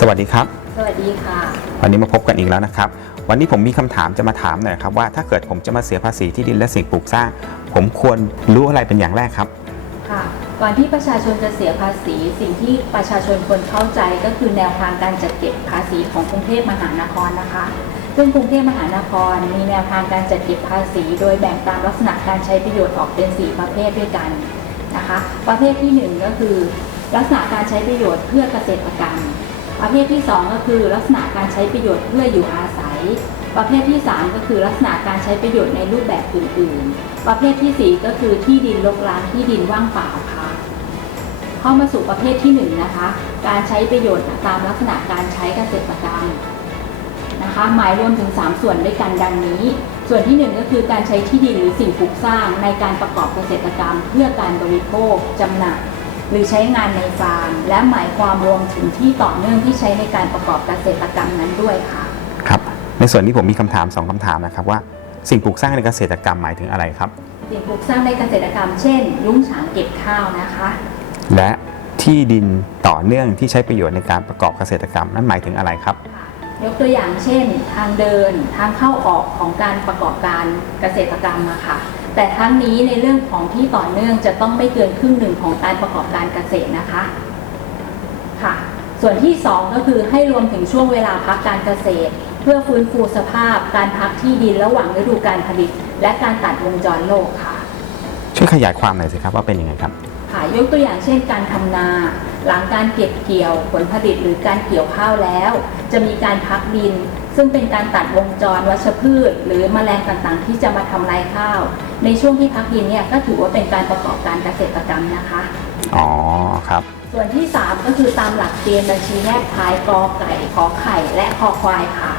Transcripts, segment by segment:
สวัสดีครับ สวัสดีค่ะ วันนี้มาพบกันอีกแล้วนะครับ วันนี้ผมมีคำถามจะมาถามหน่อยครับว่าถ้าเกิดผมจะมาเสียภาษีที่ดินและสิ่งปลูกสร้าง ผมควรรู้อะไรเป็นอย่างแรกครับ ค่ะ ก่อนที่ประชาชนจะเสียภาษี สิ่งที่ประชาชนควรเข้าใจก็คือแนวทางการจัดเก็บภาษีของกรุงเทพมหานครนะคะซึ่งกรุงเทพมหานครมีแนวทางการจัดเก็บภาษี โดยแบ่งตามลักษณะการใช้ประโยชน์ออกเป็น 4 ประเภทด้วยกันนะคะ ประเภทที่ 1 ก็คือ ลักษณะการใช้ประโยชน์เพื่อเกษตรกรรม ประเภทที่ 2 ก็คือลักษณะการใช้ประโยชน์เพื่ออยู่อาศัย ประเภทที่ 3 ก็คือลักษณะการใช้ประโยชน์ในรูปแบบอื่น ๆ ประเภททีสี่4 ก็คือที่ดินรกร้างที่ดินว่างเปล่าค่ะ เข้ามาสู่ประเภทที่1นงนะคะ การใช้ประโยชน์ตามลักษณะการใช้เกษตรกรรมนะคะ หมายรวมถึง 3 ส่วนด้วยกันดังนี้ ส่วนที่ 1 ก็คือการใช้ที่ดินหรือสิ่งปลูกสร้างในการประกอบเกษตรกรรม เพื่อการบริโภคจำหน่าย หรือใช้งานในฟาร์ม และหมายความรวมถึงที่ต่อเนื่องที่ใช้ในการประกอบเกษตรกรรมนั้นด้วยค่ะ ครับ ในส่วนนี้ผมมีคำถาม2คำถามนะครับว่าสิ่งปลูกสร้างในเกษตรกรรมหมายถึงอะไรครับ สิ่งปลูกสร้างในเกษตรกรรม เช่น ยุ้งฉางเก็บข้าวนะคะ และที่ดินต่อเนื่องที่ใช้ประโยชน์ในการประกอบเกษตรกรรมนั้นหมายถึงอะไรครับยกตัวอย่างเช่น ทางเดินทางเข้าออกของการประกอบการเกษตรกรรมอะค่ะ แต่ทั้งนี้ในเรื่องของที่ต่อเนื่องจะต้องไม่เกินครึ่งหนึ่งของการประกอบการเกษตรนะคะค่ะ ส่วนที่ 2 ก็คือให้รวมถึงช่วงเวลาพักการเกษตร เพื่อฟื้นฟูสภาพ การพักที่ดินระหว่างฤดูการผลิต และการตัดวงจรโลกค่ะ ช่วยขยายความหน่อยสิครับว่าเป็นยังไงครับค่ะยกตัวอย่างเช่น การทำนา หลังการเก็บเกี่ยวผลผลิตหรือการเกี่ยวข้าวแล้ว จะมีการพักดิน ซึ่งเป็นการตัดวงจรวัชพืช หรือแมลงต่างๆ ที่จะมาทำลายข้าว ในช่วงที่พักดินเนี่ยก็ถือว่าเป็นการประกอบการเกษตรกรรมนะคะ อ๋อครับ ส่วนที่ 3 ก็คือตามหลักเกณฑ์บัญชีแนบท้ายกอไก่ขอไข่และคอควายค่ะ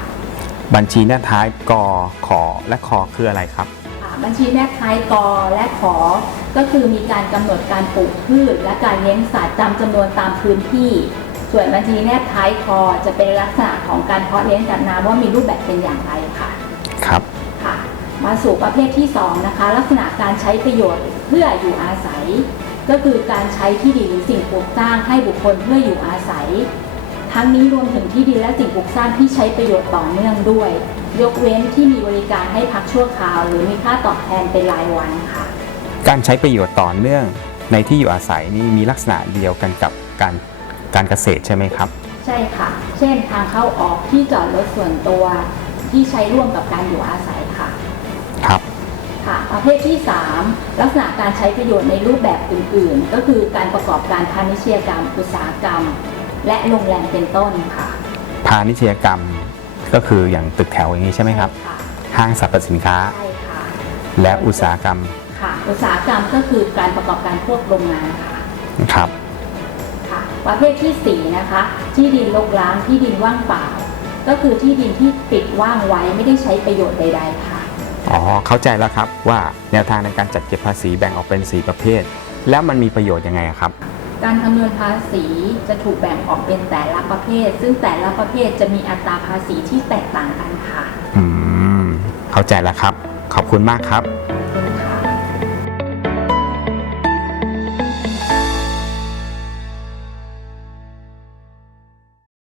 บัญชีหน้าท้ายกอขอและคอคืออะไรครับค่ะบัญชีแนบท้ายกอและขอ ก็คือมีการกำหนดการปลูกพืช และการเลี้ยงสัตว์ตามจำนวนตามพื้นที่ ส่วนบัญชีแนบท้ายคอจะเป็นลักษณะของการเพาะเลี้ยงสัตว์น้ำว่ามีรูปแบบเป็นอย่างไรค่ะ ครับ ค่ะ มาสู่ประเภทที่ 2 นะคะ ลักษณะการใช้ประโยชน์เพื่ออยู่อาศัย ก็คือการใช้ที่ดินหรือสิ่งปลูกสร้างให้บุคคลเพื่ออยู่อาศัย ทั้งนี้รวมถึงที่ดินและสิ่งปลูกสร้างที่ใช้ประโยชน์ต่อเนื่องด้วย ยกเว้นที่มีบริการให้พักชั่วคราว หรือมีค่าตอบแทนเป็นรายวันค่ะ การใช้ประโยชน์ต่อเนื่องในที่อยู่อาศัยนี้มีลักษณะเดียวกันกับการ การเกษตรใช่ไหมครับ ใช่ค่ะ เช่นทางเข้าออกที่จอดรถส่วนตัวที่ใช้ร่วมกับการอยู่อาศัยค่ะ ครับ ค่ะประเภทที่ 3 ลักษณะการใช้ประโยชน์ในรูปแบบอื่น ๆ ก็คือการประกอบการพาณิชยกรรม อุตสาหกรรม และโรงแรมเป็นต้นค่ะพาณิชยกรรมก็คืออย่างตึกแถวอย่างนี้ใช่ไหมครับค่ะห้างสรรพสินค้า ใช่ค่ะและอุตสาหกรรมค่ะ อุตสาหกรรมก็คือการประกอบการพวกโรงงานค่ะ ครับค่ะ ประเภทที่ 4 นะคะ ที่ดินรกร้างที่ดินว่างเปล่า ก็คือที่ดินที่ปิดว่างไว้ไม่ได้ใช้ประโยชน์ใด ๆ ค่ะ อ๋อ เข้าใจแล้วครับว่าแนวทางในการจัดเก็บภาษีแบ่งออกเป็น 4 ประเภท แล้วมันมีประโยชน์ยังไงอะครับ การคำนวณภาษีจะถูกแบ่งออกเป็นแต่ละประเภท ซึ่งแต่ละประเภทจะมีอัตราภาษีที่แตกต่างกันค่ะ อืม เข้าใจแล้วครับ ขอบคุณมากครับ